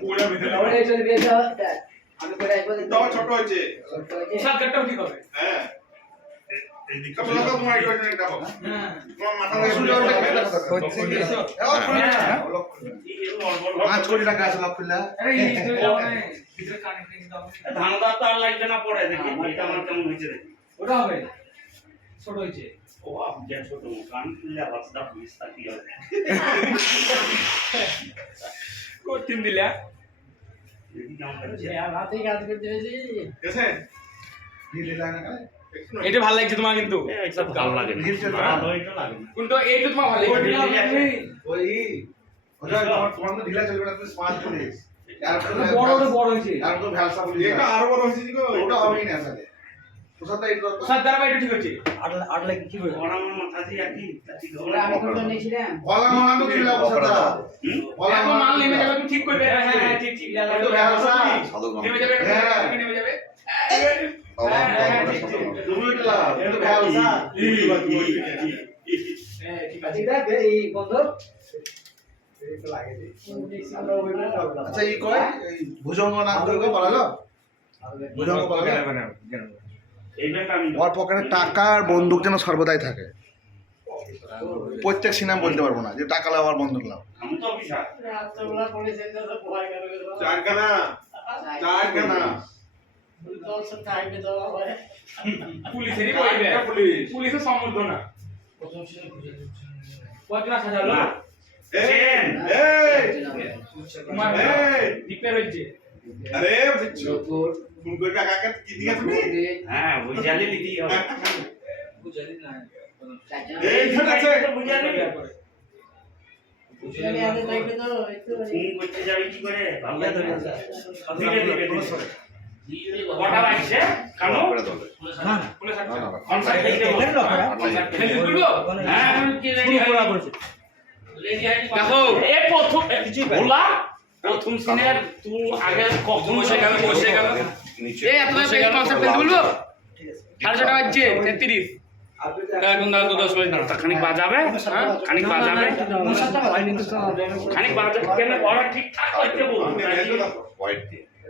পুরা ভিতরে ওরে চলে দিয়ে দাও আমি করে আইবো দাও ছোট হচ্ছে সব গেটটাও ঠিক হবে হ্যাঁ এই দিকটা বলা তো তোমার এটা এটা হবে হ্যাঁ তোমার মাথা থেকে শুরু হবে হচ্ছে কি হ্যাঁ 5 কোটি টাকা আছে লক্ষলা আরে এই তো ভিতরে কানেক্টিং দাও ধানদার তো আর লাগবে না পড়ে দেখি এটা আমার কেমন হয়েছে দেখি ওটা হবে ছোট হইছে ও আপনি ছোট কান খুললে আওয়াজটা বুঝতা কি হবে কঠিন দিলা দেখি কেমন লাগছে यार हाथ ही काट कर दे जी कैसे ঢিলে লাগে না এটা ভালো লাগছে তোমার কিন্তু এই সব গাল লাগে না ভালো এটা লাগে না কিন্তু এইটা তোমার ভালো লাগছে ওই ওটা তোমার তো ঢিলা চলবে না তুমি স্মার্ট পুলিশ বড় হইছে আর তো ভ্যালসা পুলিশ এটা আরো বড় হচ্ছে কি গো ওটা হবেই না আসলে তোসাতে এটা সাত দ্বারা এটা ঠিক হচ্ছে आठ लाख की हो ওরা আমার মাথা দিয়ে কি ঠিক হবে ওরা আমি তো নেই ছিলাম বলা মানা তো দিলা বসাতা বলা এখন মাল নেমে যাবে তুমি ঠিক করবে হ্যাঁ হ্যাঁ ঠিক ঠিক ওই তো ভ্যালসা নেমে যাবে হ্যাঁ। নেমে যাবে তুমি এটা এটা তো ভ্যালসা হ্যাঁ ঠিক আছে এটা এই বন্ধ আচ্ছা এই কয় এই ভুজঙ্গ নাম ধরে বলালো ভুজঙ্গ বলালো এইটা আমি ওর পকেটে টাকা আর বন্দুক যেন সর্বদাই থাকে প্রত্যেক সিনেমা বলতে পারবো না যে টাকা লাও আর বন্দুক লাও আমি তো অফিসার রাতবেলা পুলিশ এসে তো ভয় করে চার কানা তো সব টাইম তো হয় পুলিশেরই বইবে পুলিশ পুলিশের সম্বর্ধনা প্রথম ছিল খুঁজে কতটা সাজালো এই তোমার এই রিপেয়ার হচ্ছে আরে বুঝছো ফোন করে টাকা কি দিকে তুমি হ্যাঁ বুঝালি দিদি হবে বুঝালি না এই ঠিক আছে বুঝালি বুঝালি আগে দেখবে তো একটু ফোন করতে যাবে কি করে ভালো লাগে কটা বাজছে কানো পুলিশ আসছে কনসার্ট থেকে ফেসবুক করবো হ্যাঁ কি রেডি করা বলছে দেখো এ প্রথম বলা প্রথম সিনের তুই আগে কখন বসে গেল এই আপনাদের পেজ কনসেপ্ট ফেসবুক বলবো 6:30 বাজছে 33 এখন দাও 10 মিনিট দাঁড়াও খানিক বাজাবে খানিক বাজাবে খানিক বাজাবে কেন পড়া ঠিকঠাক করতে বলুন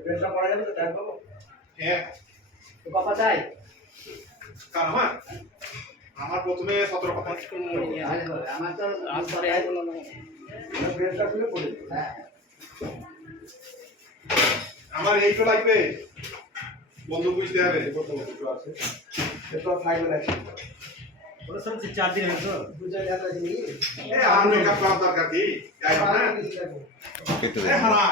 বেলটা পড়া যাবে তো টাইম পাবো হ্যাঁ তো বাবা যাই কার আমার প্রথমে 17 কথা আমার তো পরে আই বলো না বেলটা খুলে পড়ে হ্যাঁ আমার এই তো লাগবে বন্ধু বুঝতে হবে কত কিছু আছে এটা ফাইল আছে ওরা সব 4 দিন হলো বুঝালি আতা দিই এই আর মেকআপ করার দরকার কি যাই হোক না আর এই হারা